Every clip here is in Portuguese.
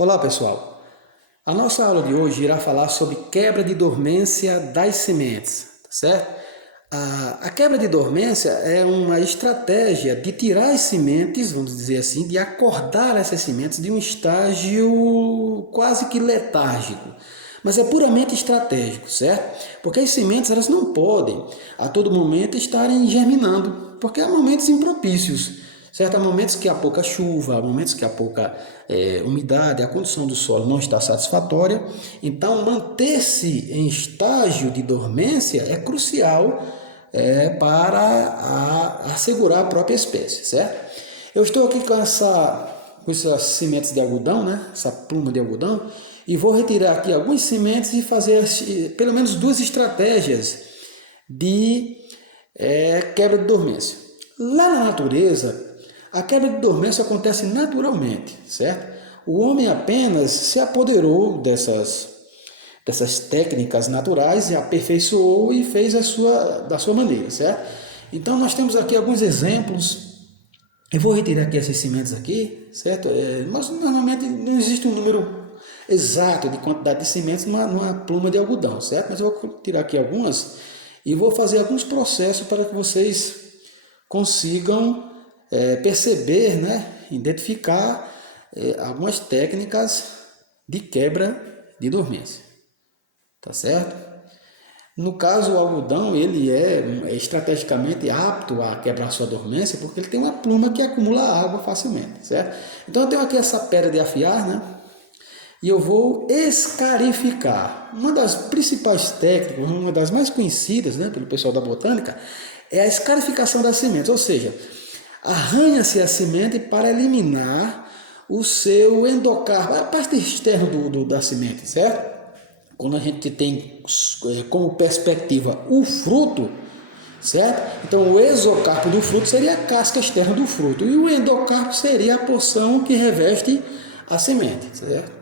Olá pessoal, a nossa aula de hoje irá falar sobre quebra de dormência das sementes, tá certo? A quebra de dormência é uma estratégia de tirar as sementes, vamos dizer assim, de acordar essas sementes de um estágio quase que letárgico, mas é puramente estratégico, certo? Porque as sementes elas não podem a todo momento estarem germinando, porque há momentos impropícios. Certo? Há momentos que há pouca chuva, há momentos que há pouca umidade, a condição do solo não está satisfatória. Então, manter-se em estágio de dormência é crucial para assegurar a própria espécie, certo? Eu estou aqui com essas sementes de algodão, né? Essa pluma de algodão, e vou retirar aqui algumas sementes e fazer pelo menos duas estratégias de quebra de dormência. Lá na natureza, a quebra de dormência acontece naturalmente, certo? O homem apenas se apoderou dessas técnicas naturais e aperfeiçoou e fez da sua maneira, certo? Então nós temos aqui alguns exemplos. Eu vou retirar aqui essas sementes aqui, certo? Mas normalmente não existe um número exato de quantidade de sementes numa pluma de algodão, certo? Mas eu vou tirar aqui algumas e vou fazer alguns processos para que vocês consigam perceber, né, identificar algumas técnicas de quebra de dormência, tá certo? No caso, o algodão ele é estrategicamente apto a quebrar sua dormência porque ele tem uma pluma que acumula água facilmente, certo? Então eu tenho aqui essa pedra de afiar, né? E eu vou escarificar. Uma das principais técnicas, uma das mais conhecidas, né, pelo pessoal da botânica, é a escarificação das sementes, ou seja, arranha-se a semente para eliminar o seu endocarpo, a parte externa da semente, certo? Quando a gente tem como perspectiva o fruto, certo? Então o exocarpo do fruto seria a casca externa do fruto e o endocarpo seria a porção que reveste a semente, certo?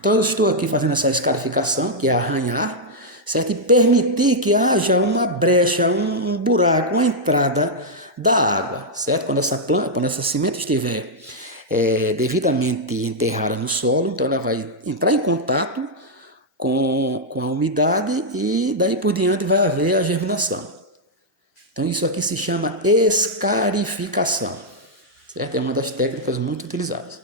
Então eu estou aqui fazendo essa escarificação, que é arranhar, certo? E permitir que haja uma brecha, um buraco, uma entrada da água, certo? Quando essa semente estiver devidamente enterrada no solo, então ela vai entrar em contato com a umidade e daí por diante vai haver a germinação. Então isso aqui se chama escarificação, certo? É uma das técnicas muito utilizadas.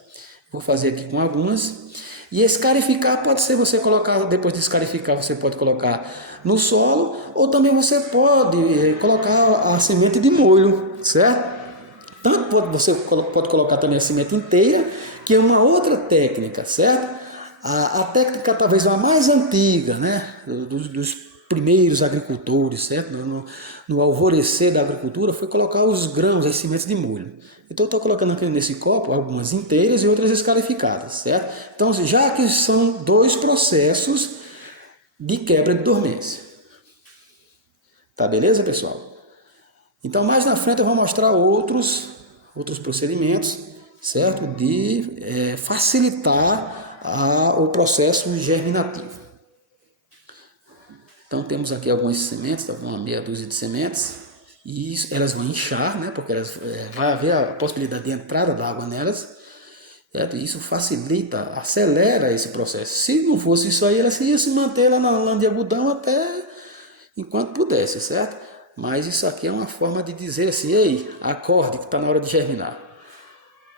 Vou fazer aqui com algumas. E escarificar pode ser você colocar, depois de escarificar, você pode colocar no solo, ou também você pode colocar a semente de molho, certo? Tanto você pode colocar também a semente inteira, que é uma outra técnica, certo? A técnica talvez a mais antiga, né? Dos primeiros agricultores, certo? No alvorecer da agricultura, foi colocar os grãos, as sementes de molho. Então, eu estou colocando aqui nesse copo algumas inteiras e outras escarificadas, certo? Então, já que são dois processos de quebra de dormência. Tá beleza, pessoal? Então, mais na frente eu vou mostrar outros procedimentos, certo? De facilitar o processo germinativo. Então temos aqui algumas sementes, uma meia dúzia de sementes, e elas vão inchar, né? Porque vai haver a possibilidade de entrada da água nelas, certo? E isso facilita, acelera esse processo. Se não fosse isso aí, elas iam se manter lá na lã de algodão até enquanto pudesse, certo? Mas isso aqui é uma forma de dizer assim, ei, acorde que está na hora de germinar.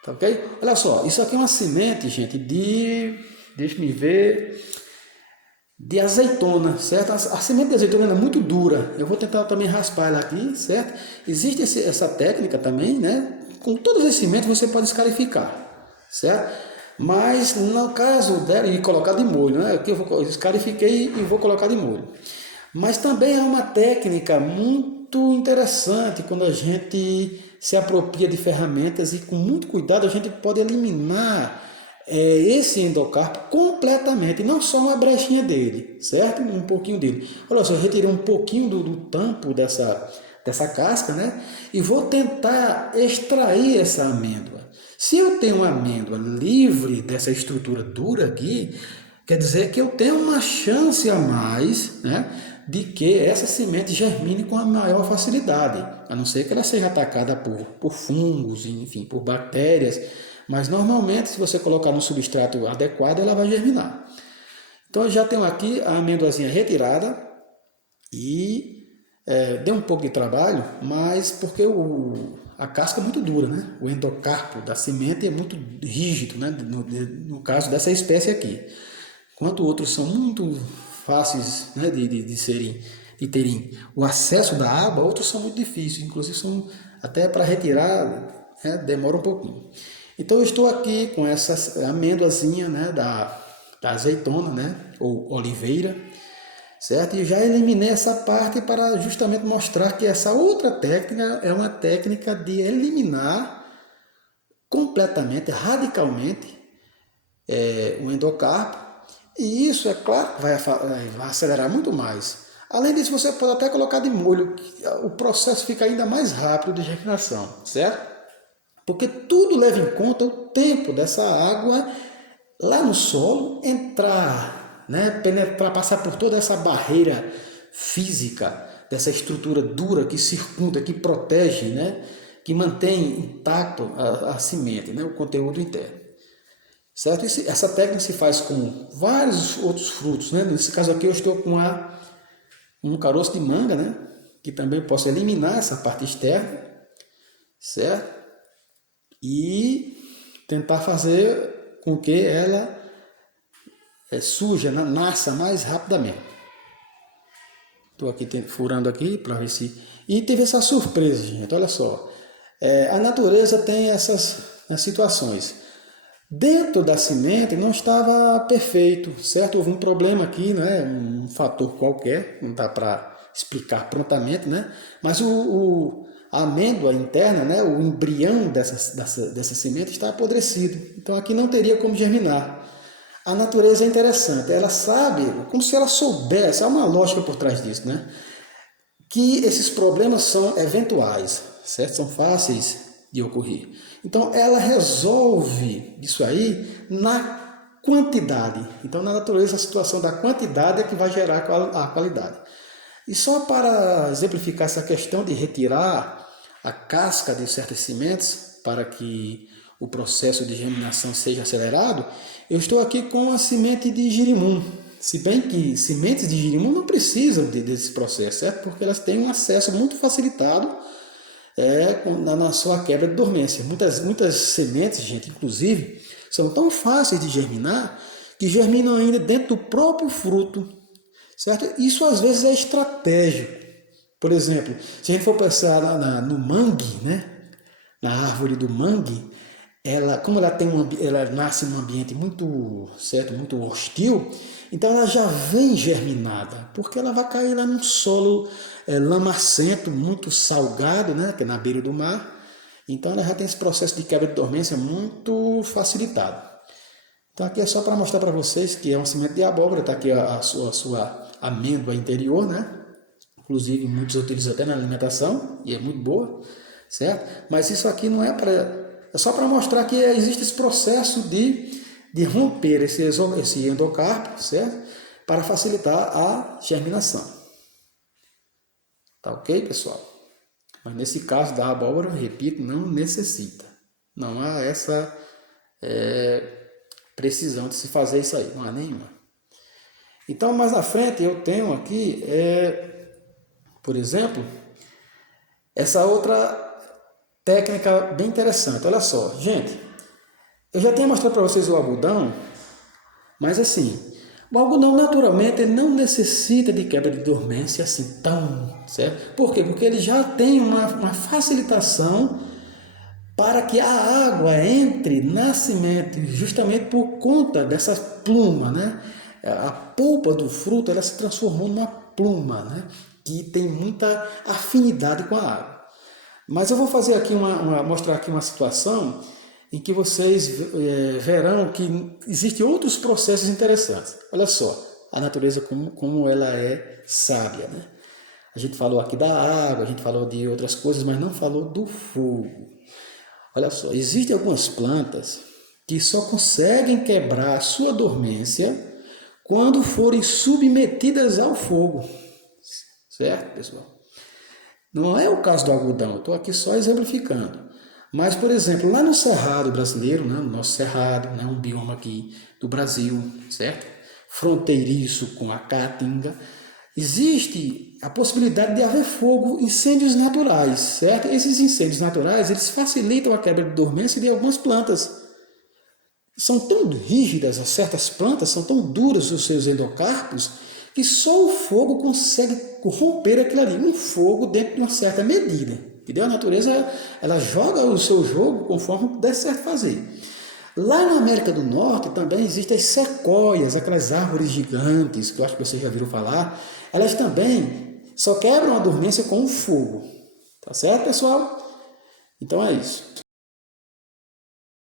Tá ok? Olha só, isso aqui é uma semente, gente, deixa-me ver, de azeitona, certo? A semente de azeitona é muito dura. Eu vou tentar também raspar ela aqui, certo? Existe essa técnica também, né? Com todas as sementes você pode escarificar, certo? Mas no caso dela, e colocar de molho, né? Aqui eu escarifiquei e vou colocar de molho. Mas também é uma técnica muito interessante quando a gente se apropria de ferramentas e com muito cuidado a gente pode eliminar esse endocarpo completamente, não só uma brechinha dele, certo? Um pouquinho dele. Olha só, eu retirei um pouquinho do tampo dessa casca, né? E vou tentar extrair essa amêndoa. Se eu tenho uma amêndoa livre dessa estrutura dura aqui, quer dizer que eu tenho uma chance a mais, né, de que essa semente germine com a maior facilidade, a não ser que ela seja atacada por fungos, enfim, por bactérias, Mas normalmente, se você colocar no substrato adequado, ela vai germinar. Então eu já tenho aqui a amêndoazinha retirada e deu um pouco de trabalho, mas porque a casca é muito dura, né? O endocarpo da semente é muito rígido, né? No caso dessa espécie aqui. Enquanto outros são muito fáceis, né, de terem o acesso da água, outros são muito difíceis, inclusive são até para retirar, né, demora um pouquinho. Então eu estou aqui com essa amêndoazinha, né, da azeitona, né, ou oliveira, certo? E já eliminei essa parte para justamente mostrar que essa outra técnica é uma técnica de eliminar completamente, radicalmente, o endocarpo, e isso, é claro, vai acelerar muito mais. Além disso, você pode até colocar de molho, que o processo fica ainda mais rápido de germinação, certo? Porque tudo leva em conta o tempo dessa água lá no solo entrar, né, penetrar, passar por toda essa barreira física, dessa estrutura dura que circunda, que protege, né, que mantém intacto a semente, né, o conteúdo interno. Certo? Essa técnica se faz com vários outros frutos, né? Nesse caso aqui eu estou com um caroço de manga, né? Que também posso eliminar essa parte externa, certo? E tentar fazer com que ela suja, né? Nasça mais rapidamente. Estou aqui furando aqui para ver se... E teve essa surpresa, gente, olha só. A natureza tem essas situações. Dentro da semente não estava perfeito, certo? Houve um problema aqui, né? Um fator qualquer, não dá para explicar prontamente, né? Mas a amêndoa interna, né? O embrião dessa semente está apodrecido. Então aqui não teria como germinar. A natureza é interessante, ela sabe, como se ela soubesse, há uma lógica por trás disso, né? Que esses problemas são eventuais, certo? São fáceis de ocorrer. Então ela resolve isso aí na quantidade. Então na natureza a situação da quantidade é que vai gerar a qualidade. E só para exemplificar essa questão de retirar a casca de certas sementes para que o processo de germinação seja acelerado, eu estou aqui com a semente de girimum. Se bem que sementes de girimum não precisam desse processo, certo? Porque elas têm um acesso muito facilitado na sua quebra de dormência. Muitas sementes, gente, inclusive, são tão fáceis de germinar que germinam ainda dentro do próprio fruto, certo? Isso às vezes é estratégico. Por exemplo, se a gente for pensar no mangue, né? Na árvore do mangue, como ela nasce num ambiente muito, certo, muito hostil, então ela já vem germinada, porque ela vai cair lá num solo lamacento, muito salgado, né, que é na beira do mar. Então ela já tem esse processo de quebra de dormência muito facilitado. Então aqui é só para mostrar para vocês que é um semente de abóbora, está aqui a sua amêndoa interior, né? Inclusive muitos utilizam até na alimentação e é muito boa, certo? Mas isso aqui não é para... É só para mostrar que existe esse processo de romper esse endocarpo, certo? Para facilitar a germinação. Tá ok, pessoal? Mas nesse caso da abóbora, repito, não necessita. Não há essa precisão de se fazer isso aí, não há nenhuma. Então, mais na frente eu tenho aqui, por exemplo, essa outra técnica bem interessante. Olha só, gente, eu já tinha mostrado para vocês o algodão, mas assim, o algodão naturalmente ele não necessita de quebra de dormência assim tão, certo? Por quê? Porque ele já tem uma facilitação para que a água entre na semente, justamente por conta dessa pluma, né? A polpa do fruto ela se transformou numa pluma, né? Que tem muita afinidade com a água. Mas eu vou fazer aqui mostrar aqui uma situação em que vocês verão que existem outros processos interessantes. Olha só, a natureza como ela é sábia, né? A gente falou aqui da água, a gente falou de outras coisas, mas não falou do fogo. Olha só, existem algumas plantas que só conseguem quebrar a sua dormência quando forem submetidas ao fogo. Certo, pessoal? Não é o caso do algodão, eu estou aqui só exemplificando. Mas, por exemplo, lá no Cerrado brasileiro, né, no nosso Cerrado, né, um bioma aqui do Brasil, certo? Fronteiriço com a Caatinga, existe a possibilidade de haver fogo, incêndios naturais, certo? Esses incêndios naturais, eles facilitam a quebra de dormência de algumas plantas. São tão rígidas as certas plantas, são tão duros os seus endocarpos, que só o fogo consegue romper aquilo ali. Um fogo dentro de uma certa medida. Entendeu? A natureza ela joga o seu jogo conforme der certo fazer. Lá na América do Norte também existem as sequoias, aquelas árvores gigantes, que eu acho que vocês já viram falar. Elas também só quebram a dormência com o fogo. Tá certo, pessoal? Então é isso.